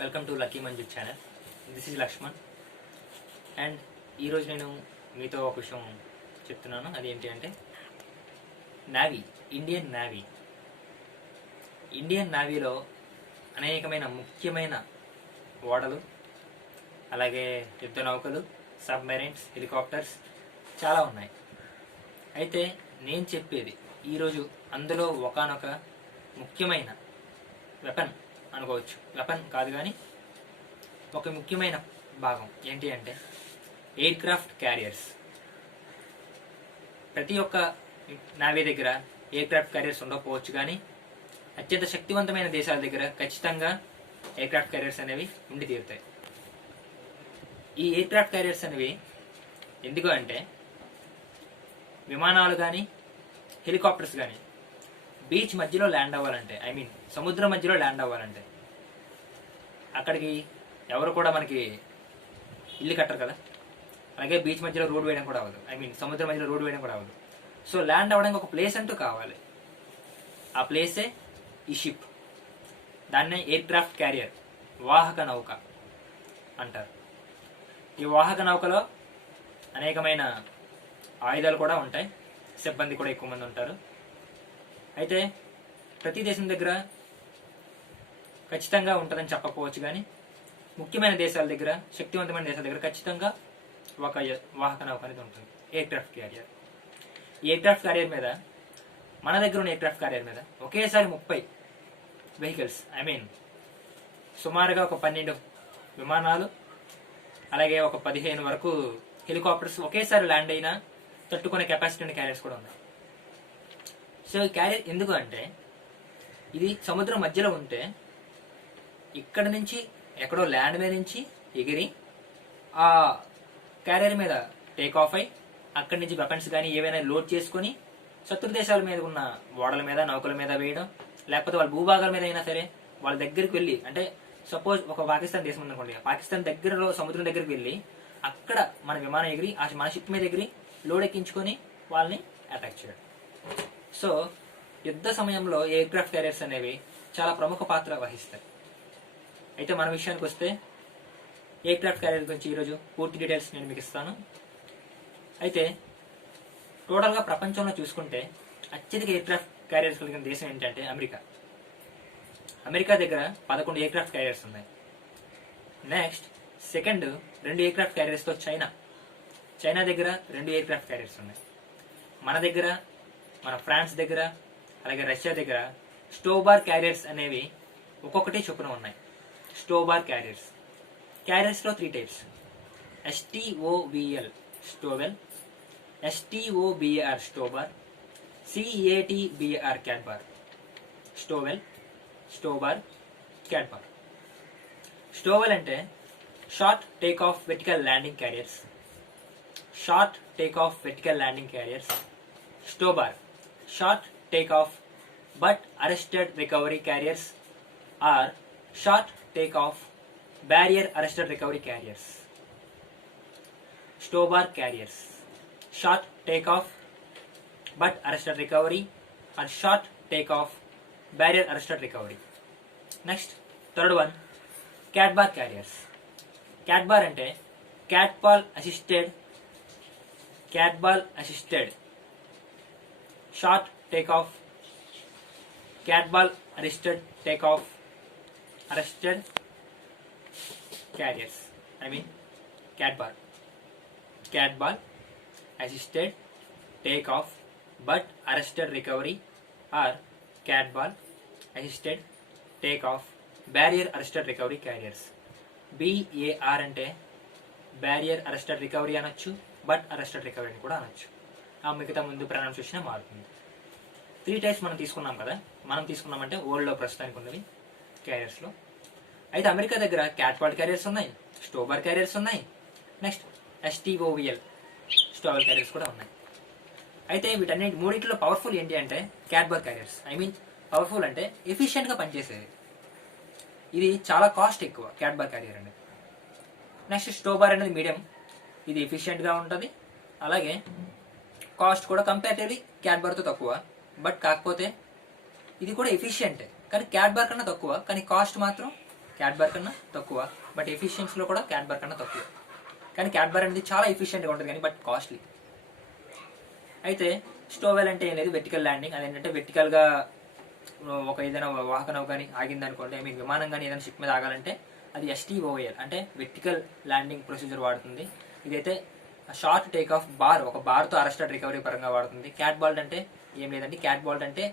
Welcome to lucky Manju channel. This is Lakshman. And ఈరోజు నేను మీతో ఒక విషయం చెప్తున్నాను. అదేంటి అంటే నేవీ, ఇండియన్ నేవీలో అనేకమైన ముఖ్యమైన ఓడలు, అలాగే యుద్ధ నౌకలు, సబ్మెరైన్స్, హెలికాప్టర్స్ చాలా ఉన్నాయి. అయితే నేను చెప్పేది ఈరోజు అందులో ఒకానొక ముఖ్యమైన వెపన్ అనుకోవచ్చు, వెపన్ కాదు కానీ ఒక ముఖ్యమైన భాగం ఏంటి అంటే ఎయిర్ క్రాఫ్ట్ క్యారియర్స్. ప్రతి ఒక్క నావీ దగ్గర ఎయిర్ క్రాఫ్ట్ క్యారియర్స్ ఉండకపోవచ్చు, కానీ అత్యంత శక్తివంతమైన దేశాల దగ్గర ఖచ్చితంగా ఎయిర్ క్రాఫ్ట్ క్యారియర్స్ అనేవి ఉండి తీరుతాయి. ఈ ఎయిర్ క్రాఫ్ట్ క్యారియర్స్ అనేవి ఎందుకు అంటే విమానాలు కానీ హెలికాప్టర్స్ కానీ బీచ్ మధ్యలో ల్యాండ్ అవ్వాలంటే, సముద్రం మధ్యలో ల్యాండ్ అవ్వాలంటే అక్కడికి ఎవరు కూడా మనకి ఇల్లు కట్టరు కదా. అలాగే బీచ్ మధ్యలో రోడ్ వేయడం కూడా అవ్వదు, సముద్రం మధ్యలో రోడ్ వేయడం కూడా అవ్వదు. సో ల్యాండ్ అవ్వడానికి ఒక ప్లేస్ అంటూ కావాలి. ఆ ప్లేసే ఈ షిప్. దాన్నే ఎయిర్ క్రాఫ్ట్ క్యారియర్, వాహక నౌక అంటారు. ఈ వాహక నౌకలో అనేకమైన ఆయుధాలు కూడా ఉంటాయి, సిబ్బంది కూడా ఎక్కువ మంది ఉంటారు. అయితే ప్రతి దేశం దగ్గర ఖచ్చితంగా ఉంటుందని చెప్పకపోవచ్చు, కానీ ముఖ్యమైన దేశాల దగ్గర, శక్తివంతమైన దేశాల దగ్గర ఖచ్చితంగా ఒక వాహక నౌక అనేది ఉంటుంది, ఎయిర్ క్రాఫ్ట్ క్యారియర్. ఈ ఎయిర్ క్రాఫ్ట్ క్యారియర్ మీద, మన దగ్గర ఉన్న ఎయిర్ క్రాఫ్ట్ క్యారియర్ మీద ఒకేసారి 30 వెహికల్స్, సుమారుగా ఒక 12 విమానాలు, అలాగే ఒక 15 వరకు హెలికాప్టర్స్ ఒకేసారి ల్యాండ్ అయినా తట్టుకునే కెపాసిటీ ఉన్న క్యారియర్స్ కూడా ఉన్నాయి. సో ఈ క్యారియర్ ఎందుకు అంటే ఇది సముద్రం మధ్యలో ఉంటే ఇక్కడ నుంచి ఎక్కడో ల్యాండ్ మీద నుంచి ఎగిరి ఆ క్యారియర్ మీద టేక్ ఆఫ్ అయి అక్కడి నుంచి వెపన్స్ కానీ ఏవైనా లోడ్ చేసుకుని శత్రు దేశాల మీద ఉన్న ఓడల మీద, నౌకల మీద వేయడం, లేకపోతే వాళ్ళ భూభాగాల మీద అయినా సరే వాళ్ళ దగ్గరికి వెళ్ళి, అంటే సపోజ్ ఒక పాకిస్తాన్ దేశం ఉందనుకోండి, పాకిస్తాన్ దగ్గరలో సముద్రం దగ్గరికి వెళ్ళి అక్కడ మన విమానం ఎగిరి మన షిప్ మీద ఎగిరి లోడ్ ఎక్కించుకొని వాళ్ళని అటాక్ చేయడం. సో యుద్ధ సమయంలో ఎయిర్ క్రాఫ్ట్ క్యారియర్స్ అనేవి చాలా ప్రముఖ పాత్ర వహిస్తాయి. అయితే మన విషయానికి వస్తే ఎయిర్ క్రాఫ్ట్ క్యారియర్ గురించి ఈరోజు పూర్తి డీటెయిల్స్ నేను మీకు ఇస్తాను. అయితే టోటల్గా ప్రపంచంలో చూసుకుంటే అత్యధిక ఎయిర్ క్రాఫ్ట్ క్యారియర్స్ కలిగిన దేశం ఏంటంటే అమెరికా దగ్గర 11 ఎయిర్ క్రాఫ్ట్ క్యారియర్స్ ఉన్నాయి. నెక్స్ట్ సెకండ్ 2 ఎయిర్ క్రాఫ్ట్ క్యారియర్స్తో చైనా దగ్గర 2 ఎయిర్ క్రాఫ్ట్ క్యారియర్స్ ఉన్నాయి. మన ఫ్రాన్స్ దగ్గర, అలాగే రష్యా దగ్గర స్టోబార్ క్యారియర్స్ అనేవి ఒక్కొక్కటి చొప్పున ఉన్నాయి. స్టోబార్ క్యారియర్స్ లో 3 types: STOVL STOVL, STOBR STOBAR, CATBR CATBAR. STOVL, STOBAR, CATBAR. STOVL అంటే short take off vertical landing carriers. STOBAR short takeoff but arrested recovery carriers or short takeoff barrier arrested recovery carriers. Stowbar carriers, short takeoff but arrested recovery or short takeoff barrier arrested recovery. Next, third one, catbar carriers. Catbar ante catball assisted short takeoff, catball arrested carriers. Catball assisted takeoff but arrested recovery or catball assisted takeoff barrier arrested recovery carriers. BAR అంటే barrier arrested recovery అనొచ్చు, but arrested recovery అని కూడా అనొచ్చు. ఆ మిగతా ముందు pronunciation మారుతుంది. 3 types మనం తీసుకున్నామంటే వరల్డ్లో ప్రస్తుతానికి ఉన్నవి క్యారియర్స్లో. అయితే అమెరికా దగ్గర క్యాట్బాల్ క్యారియర్స్ ఉన్నాయి, స్టోబార్ క్యారియర్స్ ఉన్నాయి, నెక్స్ట్ STOVL స్టోవెల్ క్యారియర్స్ కూడా ఉన్నాయి. అయితే వీటన్నిటి మూడింటిలో పవర్ఫుల్ ఏంటి అంటే క్యాట్బార్ క్యారియర్స్. పవర్ఫుల్ అంటే ఎఫిషియెంట్గా పనిచేసేది. ఇది చాలా కాస్ట్ ఎక్కువ క్యాట్బార్ క్యారియర్ అనేది. నెక్స్ట్ స్టోబార్ అనేది మీడియం, ఇది ఎఫిషియెంట్గా ఉంటుంది, అలాగే కాస్ట్ కూడా కంపారిటివ్లీ క్యాట్బార్తో తక్కువ. బట్ కాకపోతే ఇది కూడా ఎఫిషియెంటే, కానీ క్యాట్బార్ కన్నా తక్కువ, కానీ కాస్ట్ మాత్రం క్యాడ్బర్ కన్నా తక్కువ, బట్ ఎఫిషియన్సీలో కూడా క్యాడ్బర్ కన్నా తక్కువ. కానీ క్యాడ్బర్ అనేది చాలా ఎఫిషియెంట్గా ఉంటుంది కానీ బట్ కాస్ట్లీ. అయితే స్టోవెల్ అంటే ఏం లేదు, వెర్టికల్ ల్యాండింగ్. అదేంటంటే వెర్టికల్గా ఒక ఏదైనా వాహక నౌక కానీ ఆగిందనుకోండి, ఐ మీన్ విమానం కానీ ఏదైనా షిప్ మీద ఆగాలంటే అది STOVL అంటే వెర్టికల్ ల్యాండింగ్ ప్రొసీజర్ వాడుతుంది. ఇదైతే షార్ట్ టేక్ ఆఫ్ బార్, ఒక బార్తో అరెస్టెడ్ రికవరీ పరంగా వాడుతుంది. క్యాట్ బాల్ట్ అంటే ఏం లేదండి, క్యాట్ బాల్ట్ అంటే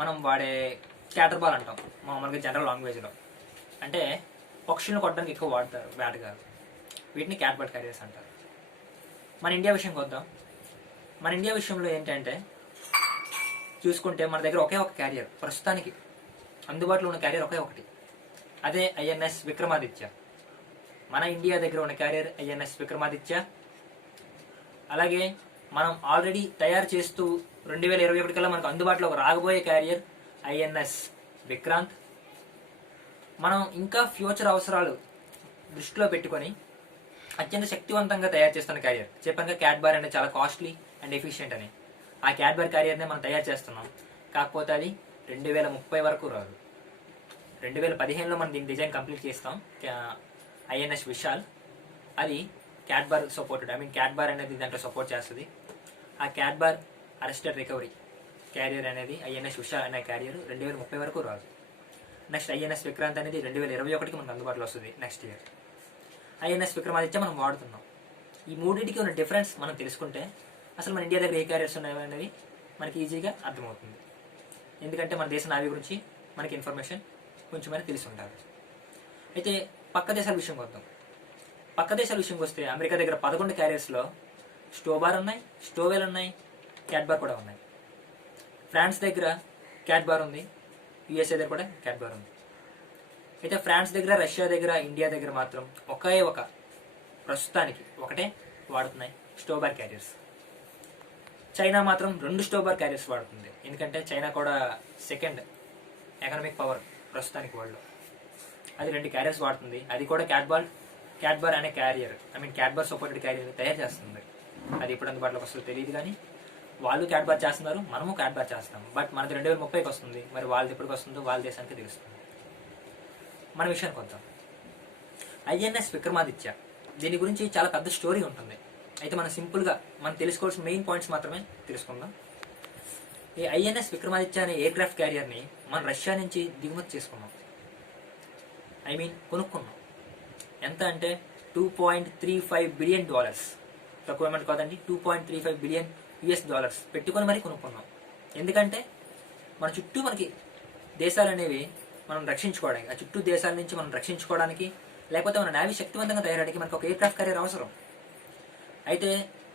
మనం వాడే స్కాటర్ బాల్ అంటాం మామూలుగా జనరల్ లాంగ్వేజ్లో. అంటే పక్షులను కొట్టడానికి ఎక్కువ వాడతారు వేటగారు, వీటిని క్యాట్ బాల్ట్ క్యారియర్స్ అంటారు. మన ఇండియా విషయంకి వద్దాం. మన ఇండియా విషయంలో ఏంటంటే చూసుకుంటే మన దగ్గర ఒకే ఒక క్యారియర్, ప్రస్తుతానికి అందుబాటులో ఉన్న క్యారియర్ ఒకే ఒకటి, అదే INS విక్రమాదిత్య. మన ఇండియా దగ్గర ఉన్న క్యారియర్ INS విక్రమాదిత్య. అలాగే మనం ఆల్రెడీ తయారు చేస్తూ 2021 కల్లా మనకు అందుబాటులో రాగబోయే క్యారియర్ INS విక్రాంత్. మనం ఇంకా ఫ్యూచర్ అవసరాలు దృష్టిలో పెట్టుకొని అత్యంత శక్తివంతంగా తయారు చేస్తున్న క్యారియర్, చెప్పాక క్యాడ్బర్ అనేది చాలా కాస్ట్లీ అండ్ ఎఫిషియెంట్ అని, ఆ క్యాడ్బర్ క్యారియర్నే మనం తయారు చేస్తున్నాం. కాకపోతే అది 2030 వరకు రాదు. 2015లో మనం దీని డిజైన్ కంప్లీట్ చేస్తాం, INS విశాల్. అది క్యాడ్బర్ సపోర్టెడ్, ఐ మీన్ క్యాడ్బర్ అనేది దాంట్లో సపోర్ట్ చేస్తుంది. ఆ క్యాడ్బర్ అరెస్టెడ్ రికవరీ క్యారియర్ అనేది INS విశాల్ అనే క్యారియర్ 2030 వరకు రాదు. నెక్స్ట్ INS విక్రాంత్ అనేది 2021కి మనకు అందుబాటులో వస్తుంది నెక్స్ట్ ఇయర్. INS విక్రమాదిత్య మనం వాడుతున్నాం. ఈ మూడింటికి ఉన్న డిఫరెన్స్ మనం తెలుసుకుంటే అసలు మన ఇండియా దగ్గర ఏ క్యారియర్స్ ఉన్నాయో అనేది మనకి ఈజీగా అర్థమవుతుంది. ఎందుకంటే మన దేశ నావీ గురించి మనకి ఇన్ఫర్మేషన్ కొంచెమైనా తెలిసి ఉండాలి. అయితే పక్క దేశాల విషయంకి వద్దాం. పక్క దేశాల విషయంకి వస్తే అమెరికా దగ్గర 11 క్యారియర్స్లో స్టోబార్ ఉన్నాయి, స్టోవెల్ ఉన్నాయి, క్యాడ్బార్ కూడా ఉన్నాయి. ఫ్రాన్స్ దగ్గర క్యాడ్బార్ ఉంది, USA దగ్గర కూడా క్యాడ్బార్ ఉంది. అయితే ఫ్రాన్స్ దగ్గర, రష్యా దగ్గర, ఇండియా దగ్గర మాత్రం ఒకే ఒక ప్రస్తుతానికి ఒకటే వాడుతున్నాయి స్టోబార్ క్యారియర్స్. చైనా మాత్రం 2 స్టోబార్ క్యారియర్స్ వాడుతుంది, ఎందుకంటే చైనా కూడా సెకండ్ ఎకనామిక్ పవర్ ప్రస్తుతానికి వరల్డ్లో. అది 2 క్యారియర్స్ వాడుతుంది. అది కూడా క్యాడ్బర్ అనే carrier, I mean క్యాడ్బర్ supported carrier తయారు చేస్తుంది. అది ఎప్పుడు అందుబాటులోకి వస్తుందో తెలియదు, కానీ వాళ్ళు క్యాడ్బర్ చేస్తున్నారు, మనము క్యాడ్బర్ చేస్తాము. బట్ మనది 2030కి వస్తుంది, మరి వాళ్ళది ఎప్పటికి వస్తుందో వాళ్ళ దేశానికి తెలుస్తుంది. మన విషయానికి వద్దాం. INS విక్రమాదిత్య, దీని గురించి చాలా పెద్ద స్టోరీ ఉంటుంది. అయితే మనం సింపుల్గా మనం తెలుసుకోవాల్సిన మెయిన్ పాయింట్స్ మాత్రమే తెలుసుకుందాం. ఈ INS విక్రమాదిత్య అనే ఎయిర్ క్రాఫ్ట్ క్యారియర్ని మనం రష్యా నుంచి దిగుమతి చేసుకున్నాం, ఐ మీన్ కొనుక్కున్నాం. ఎంత అంటే $2.35 బిలియన్, తక్కువ అమౌంట్ కాదండి, $2.35 బిలియన్ పెట్టుకొని మరీ కొనుక్కున్నాం. ఎందుకంటే మన చుట్టూ మనకి దేశాలు అనేవి మనం రక్షించుకోవడానికి, ఆ చుట్టూ దేశాల నుంచి మనం రక్షించుకోవడానికి, లేకపోతే మన నావీ శక్తివంతంగా తయారడానికి మనకు ఒక ఎయిర్ క్రాఫ్ట్ క్యారియర్ అవసరం. అయితే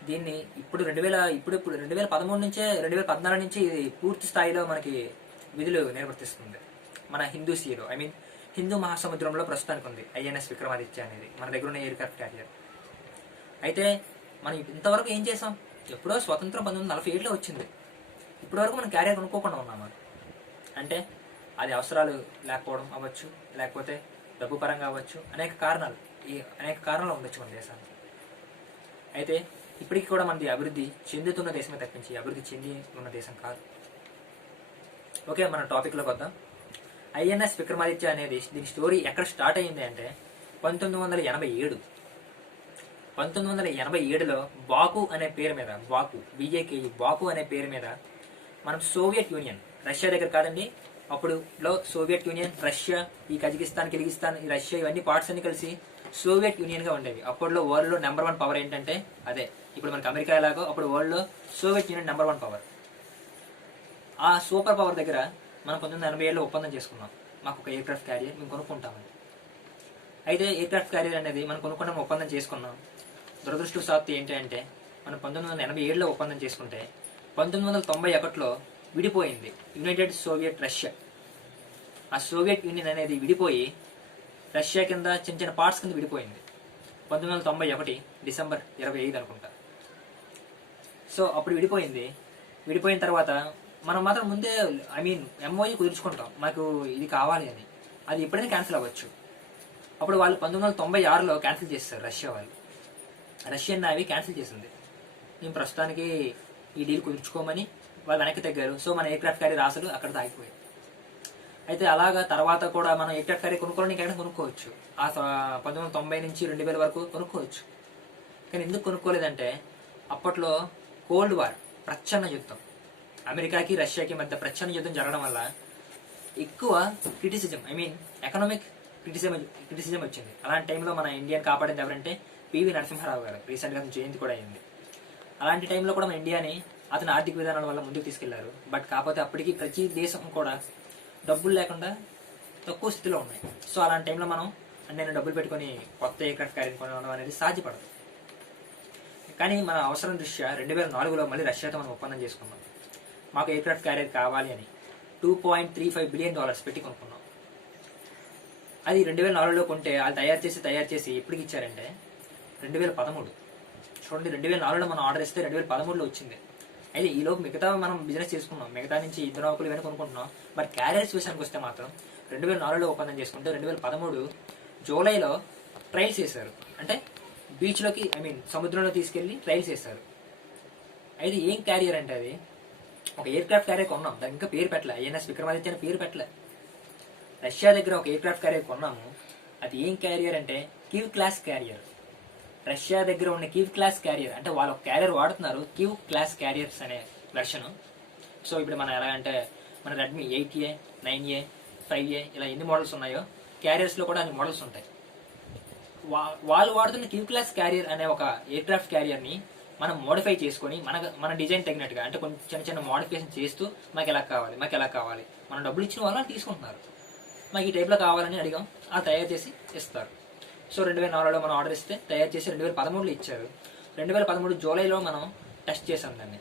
దీన్ని ఇప్పుడు 2013 నుంచే 2014 నుంచి పూర్తి స్థాయిలో మనకి విధులు నిర్వర్తిస్తుంది మన హిందూ సీలో, ఐ మీన్ హిందూ మహాసముద్రంలో ప్రస్తుతానికి ఉంది INS విక్రమాదిత్య అనేది మన దగ్గర ఉన్న ఎయిర్ క్రాఫ్ట్ క్యారియర్. అయితే మనం ఇంతవరకు ఏం చేసాం? ఎప్పుడో స్వతంత్రం 1947లో వచ్చింది, ఇప్పటివరకు మనం క్యారియర్ కొనుక్కోకుండా ఉన్నామా అంటే అది అవసరాలు లేకపోవడం అవ్వచ్చు, లేకపోతే డబ్బు పరంగా అవ్వచ్చు, అనేక కారణాలు ఉండొచ్చు మన దేశానికి. అయితే ఇప్పటికీ కూడా మనది అభివృద్ధి చెందుతున్న దేశమే తప్పించి అభివృద్ధి చెంది ఉన్న దేశం కాదు. ఓకే, మన టాపిక్లోకి వద్దాం. INS విక్రమాదిత్య అనేది దీని స్టోరీ ఎక్కడ స్టార్ట్ అయ్యింది అంటే 1987. 1987లో బాకు అనే పేరు మీద, బాకు అనే పేరు మీద మనం సోవియట్ యూనియన్, రష్యా దగ్గర కాదండి, అప్పుడులో సోవియట్ యూనియన్, రష్యా, ఈ కజకిస్తాన్, కిర్గిస్తాన్, ఈ రష్యా, ఇవన్నీ పార్ట్స్ అన్ని కలిసి సోవియట్ యూనియన్గా ఉండేవి. అప్పట్లో వరల్డ్లో నెంబర్ 1 పవర్ ఏంటంటే అదే. ఇప్పుడు మనకి అమెరికా ఎలాగో అప్పుడు వరల్డ్లో సోవియట్ యూనియన్ నెంబర్ 1 పవర్. ఆ సూపర్ పవర్ దగ్గర మనం 1987లో ఒప్పందం చేసుకున్నాం, మాకు ఒక ఎయిర్ క్రాఫ్ట్ క్యారియర్ మేము కొనుక్కుంటామని. అయితే ఎయిర్ క్రాఫ్ట్ క్యారియర్ అనేది మనం కొనుక్కున్నాం, ఒప్పందం చేసుకున్నాం. దురదృష్టవశాత్తు ఏంటంటే మనం 1987లో ఒప్పందం చేసుకుంటే 1991లో విడిపోయింది యునైటెడ్ సోవియట్ రష్యా. ఆ సోవియట్ యూనియన్ అనేది విడిపోయి రష్యా కింద చిన్న చిన్న పార్ట్స్ కింద విడిపోయింది 1991 డిసెంబర్ 25 అనుకుంటా. సో అప్పుడు విడిపోయిన తర్వాత మనం మాత్రం ముందే ఐ మీన్ MOU కుదుర్చుకుంటాం, మాకు ఇది కావాలి అని. అది ఎప్పుడైనా క్యాన్సిల్ అవ్వచ్చు. అప్పుడు వాళ్ళు 1996లో క్యాన్సిల్ చేస్తారు రష్యా వాళ్ళు. రష్యన్ నావీ క్యాన్సిల్ చేసింది, మేము ప్రస్తుతానికి ఈ డీల్ కుదుర్చుకోమని వాళ్ళు వెనక్కి తగ్గారు. సో మన ఎయిర్ క్రాఫ్ట్ క్యారియర్ ఆశలు అక్కడ ఆగిపోయాయి. అయితే అలాగా తర్వాత కూడా మనం ఎయిర్క్రాఫ్ట్ క్యారియర్ కొనుక్కోవడానికి ఎక్కడ కొనుక్కోవచ్చు. 1990 నుంచి 2000 వరకు కొనుక్కోవచ్చు. కానీ ఎందుకు కొనుక్కోలేదంటే అప్పట్లో కోల్డ్ వార్, ప్రచ్ఛన్న యుద్ధం, అమెరికాకి రష్యాకి మధ్య ప్రచ్ఛన్న యుద్ధం జరగడం వల్ల ఎక్కువ క్రిటిసిజం, ఎకనామిక్ క్రిటిసిజం వచ్చింది. అలాంటి టైంలో మన ఇండియాని కాపాడింది ఎవరంటే పివి నరసింహారావు గారు. రీసెంట్గా జయంతి కూడా అయింది. అలాంటి టైంలో కూడా మన ఇండియాని అతని ఆర్థిక విధానాల వల్ల ముందుకు తీసుకెళ్లారు. బట్ కాకపోతే అప్పటికి ప్రతి దేశం కూడా డబ్బులు లేకుండా తక్కువ స్థితిలో ఉన్నాయి. సో అలాంటి టైంలో మనం నేను డబ్బులు పెట్టుకొని కొత్త ఎయిర్క్రాఫ్ట్ క్యారియర్ కొనడం అనేది సాధ్యపడదు. కానీ మన అవసరం దృష్ట్యా 2004లో మళ్ళీ రష్యాతో మనం ఒప్పందం చేసుకున్నాం. మాకు ఎయిర్క్రాఫ్ట్ క్యారియర్ కావాలి అని $2.35 బిలియన్ పెట్టి కొనుక్కున్నాం. అది 2004లో కొంటే వాళ్ళు తయారు చేసి ఎప్పటికి ఇచ్చారంటే 2013. చూడండి, 2004లో మనం ఆర్డర్ ఇస్తే 2013లో వచ్చింది. అయితే ఈలోపు మిగతా మనం బిజినెస్ చేసుకున్నాం, మిగతా నుంచి యుద్ధ నౌకలు ఇవన్నీ కొనుక్కుంటున్నాం. బట్ క్యారియర్స్ విషయానికి వస్తే మాత్రం 2004లో ఒప్పందం చేసుకుంటే 2013 జూలైలో ట్రయల్స్ చేశారు. అంటే బీచ్లోకి సముద్రంలో తీసుకెళ్లి ట్రయల్స్ చేశారు. అయితే ఏం క్యారియర్ అంటే అది ఒక ఎయిర్క్రాఫ్ట్ క్యారియర్ కొన్నాం, దానికి ఇంకా పేరు పెట్టలే, ఐఎన్ఎస్ విక్రమాదిత్య అని పేరు పెట్టలే. రష్యా దగ్గర ఒక ఎయిర్క్రాఫ్ట్ క్యారియర్ కొన్నాము. అది ఏం క్యారియర్ అంటే కీవ్ క్లాస్ క్యారియర్. రష్యా దగ్గర ఉన్న కీవ్ క్లాస్ క్యారియర్ అంటే వాళ్ళు ఒక క్యారియర్ వాడుతున్నారు, కీవ్ క్లాస్ క్యారియర్స్ అనే వెర్షన్. సో ఇప్పుడు మనం ఎలా అంటే మన రెడ్మీ 8A, 9A, 5A ఇలా ఎన్ని మోడల్స్ ఉన్నాయో క్యారియర్స్లో కూడా అన్ని మోడల్స్ ఉంటాయి. వాళ్ళు వాడుతున్న కీవ్ క్లాస్ క్యారియర్ అనే ఒక ఎయిర్క్రాఫ్ట్ క్యారియర్ని మనం మోడిఫై చేసుకొని మన డిజైన్ తగినట్టుగా అంటే కొంచెం చిన్న చిన్న మోడిఫికేషన్ చేస్తూ మాకు ఎలా కావాలి మనం డబ్బులు ఇచ్చిన వాళ్ళు తీసుకుంటున్నారు. మాకు ఈ టైప్లో కావాలని అడిగాం, ఆ తయారు చేసి ఇస్తారు. సో 2004లో మనం ఆర్డర్ ఇస్తే తయారు చేసి 2013లో ఇచ్చారు. 2013 జూలైలో మనం టెస్ట్ చేసాం దాన్ని.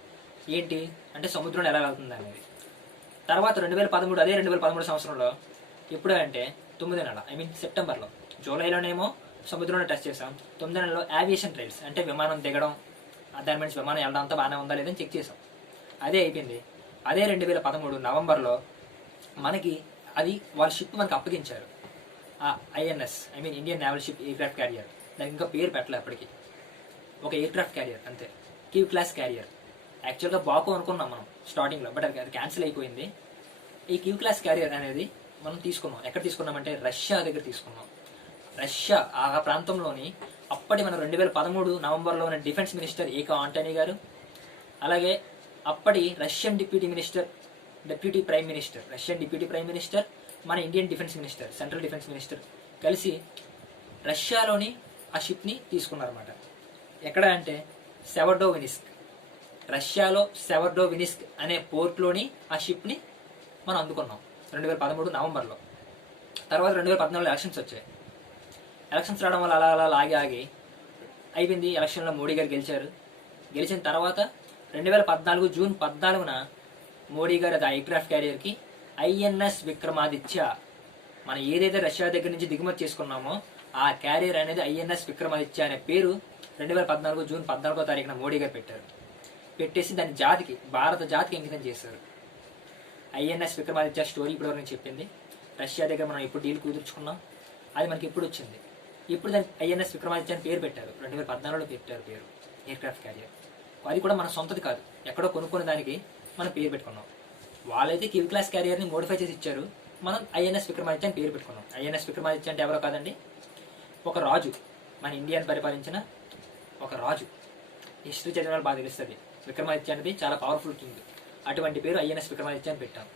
ఏంటి అంటే సముద్రంలో ఎలా వెళ్తుంది అనేది. తర్వాత 2013 అదే 2013 సంవత్సరంలో ఎప్పుడు అంటే 9వ నెల సెప్టెంబర్లో, జూలైలోనేమో సముద్రంలో టెస్ట్ చేసాం. 9వ నెలలో ఏవియేషన్ ట్రయల్స్ అంటే విమానం దిగడం, దాని నుంచి విమానం వెళ్ళడం అంతా బాగానే ఉందా లేదని చెక్ చేసాం. అదే అయిపోయింది. అదే 2013 నవంబర్లో మనకి అది వాళ్ళ షిప్ మనకు అప్పగించారు. INS Indian naval ship aircraft carrier. దానికి ఇంకా పేరు పెట్టలే అప్పటికి, ఒక ఎయిర్క్రాఫ్ట్ క్యారియర్ అంతే, కీవ్ క్లాస్ క్యారియర్. యాక్చువల్గా బాకు అనుకున్నాం మనం స్టార్టింగ్లో, బట్ అది క్యాన్సిల్ అయిపోయింది. ఈ కీవ్ క్లాస్ క్యారియర్ అనేది మనం తీసుకున్నాం. ఎక్కడ తీసుకున్నామంటే రష్యా దగ్గర తీసుకున్నాం. రష్యా ఆ ప్రాంతంలోని అప్పటి మన 2013 నవంబర్లో ఉన్న డిఫెన్స్ మినిస్టర్ ఏకా ఆంటనీ గారు, అలాగే అప్పటి రష్యన్ డిప్యూటీ ప్రైమ్ మినిస్టర్ మన Indian defence minister, central defence minister కలిసి రష్యాలోని ఆ షిప్ని తీసుకున్నారన్నమాట. ఎక్కడ అంటే సెవర్డోవినిస్క్, రష్యాలో సెవర్డోవినిస్క్ అనే పోర్ట్లోని ఆ షిప్ని మనం అందుకున్నాం 2013 నవంబర్లో. తర్వాత 2014 ఎలక్షన్స్ వచ్చాయి. ఎలక్షన్స్ రావడం వల్ల అలా ఆగి అయిపోయింది. ఎలక్షన్లో మోడీ గారు గెలిచారు. గెలిచిన తర్వాత 2014 జూన్ 14న మోడీ గారు అది ఎయిర్క్రాఫ్ట్ క్యారియర్కి ఐఎన్ఎస్ విక్రమాదిత్య, మనం ఏదైతే రష్యా దగ్గర నుంచి దిగుమతి చేసుకున్నామో ఆ క్యారియర్ అనేది ఐఎన్ఎస్ విక్రమాదిత్య అనే పేరు 2014 జూన్ 14వ తారీఖున మోడీ గారు పెట్టారు. పెట్టేసి దాని భారత జాతికి అంకితం చేశారు. ఐఎన్ఎస్ విక్రమాదిత్య స్టోరీ ఇప్పటివరకు నేను చెప్పింది. రష్యా దగ్గర మనం ఎప్పుడు డీల్ కుదుర్చుకున్నాం, అది మనకి ఇప్పుడు వచ్చింది. ఇప్పుడు దానికి ఐఎన్ఎస్ విక్రమాదిత్య అని పేరు పెట్టారు. 2014లో పెట్టారు పేరు ఎయిర్క్రాఫ్ట్ క్యారియర్. అది కూడా మన సొంతది కాదు, ఎక్కడో కొనుక్కునే దానికి మనం పేరు పెట్టుకున్నాం. వాళ్ళైతే కీవ్ క్లాస్ క్యారియర్ని మోడిఫై చేసి ఇచ్చారు, మనం ఐఎన్ఎస్ విక్రమాదిత్య అని పేరు పెట్టుకున్నాం. ఐఎన్ఎస్ విక్రమాదిత్య అంటే ఎవరో కాదండి, ఒక రాజు, మన ఇండియాని పరిపాలించిన ఒక రాజు. హిస్టరీ చదివిన వాళ్ళు బాగా తెలుస్తుంది. విక్రమాదిత్య అనేది చాలా పవర్ఫుల్ కింగ్. అటువంటి పేరు ఐఎన్ఎస్ విక్రమాదిత్య అని పెట్టాం.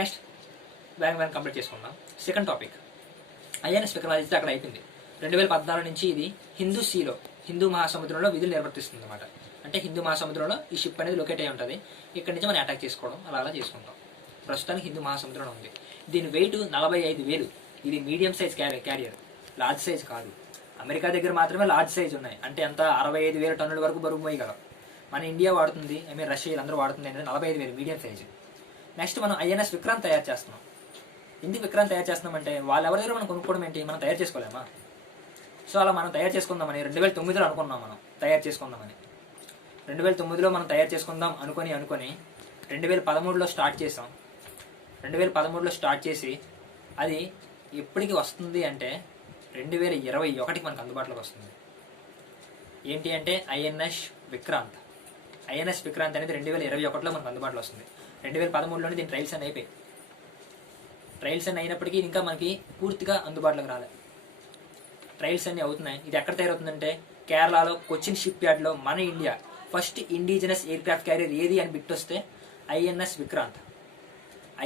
నెక్స్ట్ వేగంగా కంప్లీట్ చేసుకుందాం. సెకండ్ టాపిక్, ఐఎన్ఎస్ విక్రమాదిత్య అక్కడ అయిపోయింది. 2014 నుంచి ఇది హిందూ మహాసముద్రంలో విధులు నిర్వర్తిస్తుంది అన్నమాట. అంటే హిందూ మహాసముద్రంలో ఈ షిప్ అనేది లొకేట్ అయి ఉంటుంది. ఇక్కడి నుంచి మనం అటాక్ చేసుకోవడం అలా చేసుకుంటాం. ప్రస్తుతానికి హిందూ మహాసముద్రంలో ఉంది. దీని వెయిట్ 45,000. ఇది medium size carrier, large size కాదు. అమెరికా దగ్గర మాత్రమే లార్జ్ సైజ్ ఉన్నాయి, అంటే ఎంత 65,000 టన్నుల వరకు బరువు మోయగలం. మన ఇండియా వాడుతుంది, రష్యా అందరూ వాడుతుంది అనేది 45,000 మీడియం సైజు. నెక్స్ట్ మనం ఐఎన్ఎస్ విక్రాంత్ తయారు చేస్తున్నాం. ఎందుకు విక్రాంత్ తయారు చేస్తున్నామంటే వాళ్ళు ఎవరి దగ్గర మనం కొనుక్కోవడం ఏంటి, మనం తయారు చేసుకోలేమా? సో అలా మనం తయారు చేసుకుందామని 2009లో అనుకున్నాం. మనం తయారు చేసుకుందామని 2009లో మనం తయారు చేసుకుందాం అనుకొని 2013లో స్టార్ట్ చేసాం. 2013లో స్టార్ట్ చేసి అది ఎప్పటికి వస్తుంది అంటే 2021కి మనకు అందుబాటులోకి వస్తుంది. ఏంటి అంటే ఐఎన్ఎస్ విక్రాంత్ అనేది 2021లో మనకు అందుబాటులో వస్తుంది. 2013లోనే దీని ట్రయల్స్ అని అయిపోయి ట్రయల్స్ అన్ని అయినప్పటికీ ఇంకా మనకి పూర్తిగా అందుబాటులోకి రాలేదు. ట్రయల్స్ అన్ని అవుతున్నాయి. ఇది ఎక్కడ తయారవుతుందంటే కేరళలో కొచ్చిన్ షిప్ యార్డ్లో మన India first indigenous air craft carrier ఏది అని బిట్ వస్తే ఐఎన్ఎస్ విక్రాంత్.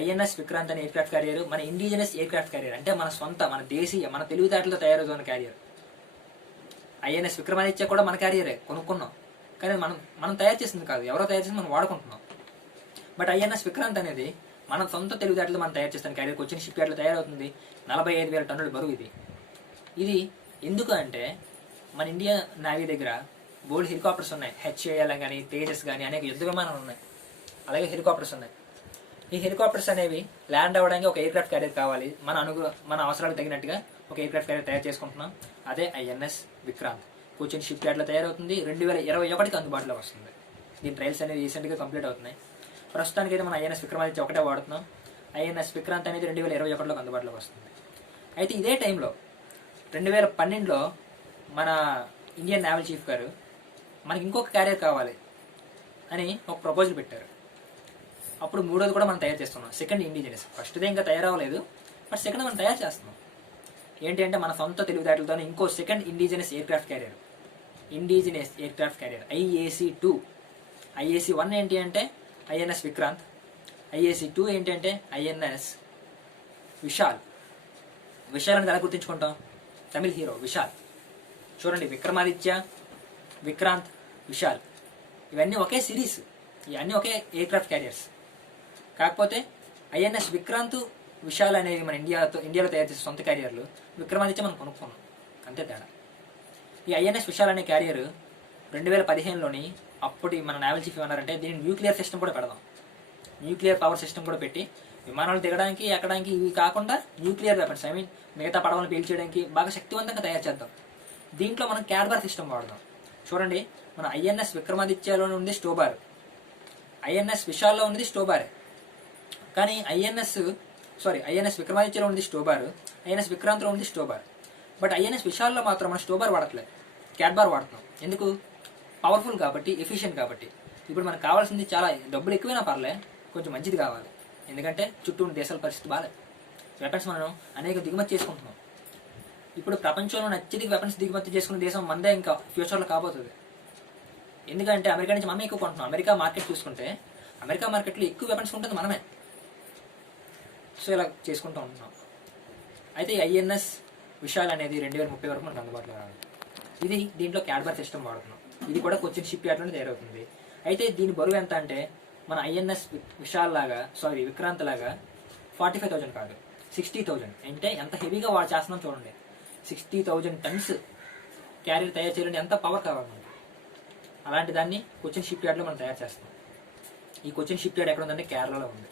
ఐఎన్ఎస్ విక్రాంత్ అనే ఎయిర్ క్రాఫ్ట్ క్యారియర్ మన ఇండిజినస్ ఎయిర్ క్రాఫ్ట్ క్యారియర్, అంటే మన సొంత, మన దేశీయ, మన తెలివితేటలతో తయారవుతున్న క్యారియర్. ఐఎన్ఎస్ విక్రమాదిత్య కూడా మన క్యారియరే, కొనుక్కున్నాం, కానీ మనం తయారు చేసింది కాదు, ఎవరో తయారు చేసి మనం వాడుకుంటున్నాం. బట్ ఐఎన్ఎస్ విక్రాంత్ అనేది మన సొంత తెలివితేటలు మనం తయారు చేస్తాను క్యారియర్ కొచ్చిన్ షిప్ యార్డ్లో తయారవుతుంది. 45,000 టన్నుల బరువు ఇది ఎందుకు అంటే మన ఇండియా నేవీ దగ్గర బోల్డ్ హెలికాప్టర్స్ ఉన్నాయి. హెచ్ఏఎల్ కానీ, తేజస్ కానీ అనేక యుద్ధ విమానాలు ఉన్నాయి, అలాగే హెలికాప్టర్స్ ఉన్నాయి. ఈ హెలికాప్టర్స్ అనేవి ల్యాండ్ అవ్వడానికి ఒక ఎయిర్ క్రాఫ్ట్ క్యారియర్ కావాలి. మన అవసరాలకు తగినట్టుగా ఒక ఎయిర్ క్రాఫ్ట్ క్యారియర్ తయారు చేసుకుంటున్నాం. అదే ఐఎన్ఎస్ విక్రాంత్ కొచ్చిన్ షిప్ యార్డ్లో తయారవుతుంది. 2021కి అందుబాటులోకి వస్తుంది. దీని ట్రయల్స్ అనేవి రీసెంట్గా కంప్లీట్ అవుతున్నాయి. ప్రస్తుతానికి అయితే మనం ఐఎన్ఎస్ విక్రమాదిత్య ఒకటే వాడుతున్నాం. ఐఎన్ఎస్ విక్రాంత్ అనేది 2021లోకి అందుబాటులోకి వస్తుంది. అయితే ఇదే టైంలో 2012లో మన ఇండియన్ నేవల్ చీఫ్ గారు మనకి ఇంకొక క్యారియర్ కావాలి అని ఒక ప్రపోజల్ పెట్టారు. అప్పుడు మూడోది కూడా మనం తయారు చేస్తున్నాం, సెకండ్ ఇండిజినస్. ఫస్ట్దే ఇంకా తయారవ్వలేదు, బట్ సెకండ్ మనం తయారు చేస్తున్నాం. ఏంటి అంటే మన సొంత తెలివితేటలతో ఇంకో second indigenous air craft carrier, indigenous air craft carrier IAC-2. IAC-1 ఏంటి అంటే ఐఎన్ఎస్ విక్రాంత్, IAC-2 ఏంటి అంటే ఐఎన్ఎస్ విశాల్. విశాల్ అనేది ఎలా గుర్తించుకుంటాం? తమిళ్ హీరో విశాల్. చూడండి, విక్రమాదిత్య, విక్రాంత్, విశాల్, ఇవన్నీ ఒకే సిరీస్, ఇవన్నీ ఒకే ఎయిర్ క్రాఫ్ట్ క్యారియర్స్. కాకపోతే ఐఎన్ఎస్ విక్రాంత్, విశాల్ అనేవి మన ఇండియాలో తయారు చేసే సొంత క్యారియర్లు. విక్రమాదిత్య మనం కొనుక్కున్నాం, అంతే తేడా. ఈ ఐఎన్ఎస్ విశాల్ అనే క్యారియర్ 2015లోని అప్పటి మన నేవల్ చీఫ్ ఏమన్నారంటే దీన్ని న్యూక్లియర్ సిస్టమ్ కూడా పెడదాం, న్యూక్లియర్ పవర్ సిస్టమ్ కూడా పెట్టి విమానాలు దిగడానికి, ఎక్కడానికి, ఇవి కాకుండా న్యూక్లియర్ వెపన్స్, మిగతా పడవలను పీల్చేయడానికి బాగా శక్తివంతంగా తయారు చేద్దాం. దీంట్లో మనం క్యాడ్బార్ సిస్టమ్ వాడదాం. చూడండి, మన ఐఎన్ఎస్ విక్రమాదిత్యలో ఉంది స్టోబార్, ఐఎన్ఎస్ విశాల్లో ఉంది స్టోబారే. కానీ ఐఎన్ఎస్ విక్రమాదిత్యలో ఉంది స్టోబార్, ఐఎన్ఎస్ విక్రాంత్లో ఉంది స్టోబార్. బట్ ఐఎన్ఎస్ విశాల్లో మాత్రం మనం స్టోబార్ వాడట్లేదు, క్యాడ్బార్ వాడుతున్నాం. ఎందుకు? పవర్ఫుల్ కాబట్టి, ఎఫిషియెంట్ కాబట్టి. ఇప్పుడు మనకు కావాల్సింది చాలా డబ్బులు ఎక్కువైనా పర్లే, కొంచెం మంచిది కావాలి. ఎందుకంటే చుట్టూ ఉన్న దేశాల పరిస్థితి బాగాలేదు. వెపన్స్ మనం అనేక దిగుమతి చేసుకుంటున్నాం. ఇప్పుడు ప్రపంచంలో అత్యధిక వెపన్స్ దిగుమతి చేసుకున్న దేశం మనదే ఇంకా ఫ్యూచర్లో కాబోతుంది. ఎందుకంటే అమెరికా నుంచి మనమే ఎక్కువ కొంటున్నాం. అమెరికా మార్కెట్ చూసుకుంటే అమెరికా మార్కెట్లో ఎక్కువ వెపన్స్ ఉంటుంది మనమే. సో ఇలా చేసుకుంటూ ఉంటున్నాం. అయితే ఐఎన్ఎస్ విశాల్ అనేది 2030 వరకు మనకు అందుబాటులో రావాలి. దీంట్లో క్యాడ్బార్ సిస్టమ్ వాడుతున్నాం. ఇది కూడా కొచ్చిన్ షిప్ యార్డ్లోనే తయారవుతుంది. అయితే దీని బరువు ఎంత అంటే మన ఐఎన్ఎస్ విక్రాంత్ లాగా 45,000 కాదు, 60,000. అంటే ఎంత హెవీగా వాడు చేస్తున్నాం చూడండి. 60,000 టన్స్ క్యారియర్ తయారు చేయాలంటే ఎంత పవర్ కావాలి మనకి. అలాంటి దాన్ని కొచ్చిన్ షిప్ యార్డ్లో మనం తయారు చేస్తాం. ఈ కొచ్చిన్ షిప్ యార్డ్ ఎక్కడ ఉందంటే కేరళలో ఉంది.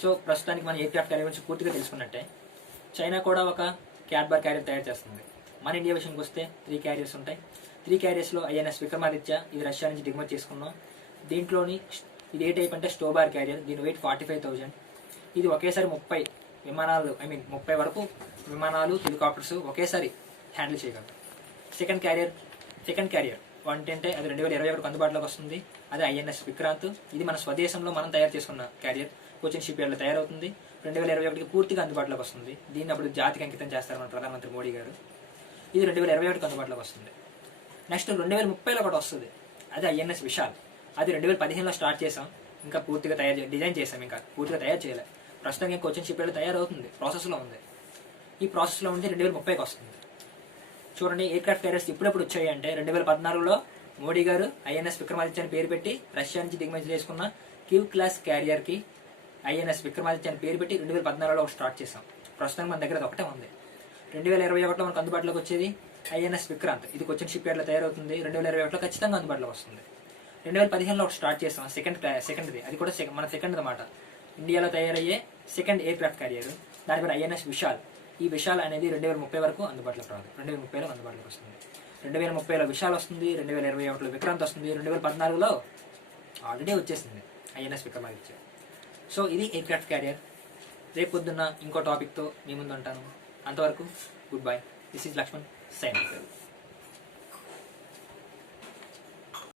సో ప్రస్తుతానికి మన ఎయిర్ క్రాఫ్ట్ క్యారియర్ గురించి పూర్తిగా తెలుసుకున్నట్టే. చైనా కూడా ఒక క్యాడ్బార్ క్యారియర్ తయారు చేస్తుంది. మన ఇండియా విషయానికి వస్తే 3 క్యారియర్స్ ఉంటాయి. 3 క్యారియర్స్లో ఐఎన్ఎస్ విక్రమాదిత్య, ఇది రష్యా నుంచి దిగుమతి చేసుకున్నాం. దీంట్లోని ఇది ఏ టైప్ అంటే స్టోబార్ క్యారియర్, దీని వెయిట్ 45,000. ఇది ఒకేసారి 30 విమానాలు, 30 వరకు విమానాలు, హెలికాప్టర్స్ ఒకేసారి హ్యాండిల్ చేయగలరు. సెకండ్ క్యారియర్ అంటే అది 2021 అందుబాటులోకి వస్తుంది. అది ఐఎన్ఎస్ విక్రాంత్. ఇది మన స్వదేశంలో మనం తయారు చేసుకున్న క్యారియర్, కొచ్చిన్ షిప్ యార్డ్లో తయారవుతుంది. 2021కి పూర్తిగా అందుబాటులోకి వస్తుంది. దీన్ని అప్పుడు జాతికి అంకితం చేస్తారు మన ప్రధానమంత్రి మోడీ గారు. ఇది 2021కి అందుబాటులోకి వస్తుంది. నెక్స్ట్ 2030లో ఒకటి వస్తుంది, అది ఐఎన్ఎస్ విశాల్. అది 2015లో స్టార్ట్ చేసాం, ఇంకా పూర్తిగా డిజైన్ చేసాం, ఇంకా పూర్తిగా తయారు చేయలేదు. ప్రస్తుతం కొచ్చిన్ షిప్ యార్డ్ తయారవుతుంది, ప్రాసెస్లో ఉంది. ఈ ప్రాసెస్లో ఉండి 2030కి వస్తుంది. చూడండి, ఎయిర్ క్రాఫ్ట్ క్యారియర్స్ ఇప్పుడెప్పుడు వచ్చాయి అంటే 2014లో మోడీ గారు ఐఎన్ఎస్ విక్రమాదిత్య అని పేరు పెట్టి రష్యా నుంచి దిగుమతి చేసుకున్న క్యూ క్లాస్ క్యారియర్కి ఐఎన్ఎస్ విక్రమాదిత్య అని పేరు పెట్టి 2014లో స్టార్ట్ చేసాం. ప్రస్తుతం మన దగ్గర అది ఒకటే ఉంది. 2021లో మనకు అందుబాటులోకి వచ్చేది ఐఎన్ఎస్ విక్రాంత్. ఇది కొచ్చిన్ షిప్ యార్డ్లో తయారవుతుంది. 2021లో ఖచ్చితంగా అందుబాటులోకి వస్తుంది. 2015లో ఒకటి స్టార్ట్ చేసాం, సెకండ్ది. అది కూడా మన సెకండ్ అన్నమాట. ఇండియాలో తయారయ్యే సెకండ్ ఎయిర్ క్రాఫ్ట్ క్యారియర్, దాని పేరు ఐఎన్ఎస్ విశాల్. ఈ విశాల్ అనేది 2030 వరకు అందుబాటులోకి రాదు, 2030లో అందుబాటులోకి వస్తుంది. 2030లో విశాల్ వస్తుంది, 2021లో విక్రాంత్ వస్తుంది, 2014లో ఆల్రెడీ వచ్చేసింది ఐఎన్ఎస్ విక్రమాదిత్య. సో ఇది ఎయిర్ క్రాఫ్ట్ క్యారియర్. రేపు పొద్దున్న ఇంకో టాపిక్తో మీ ముందు ఉంటాను. అంతవరకు good bye. This is Lakshman signing.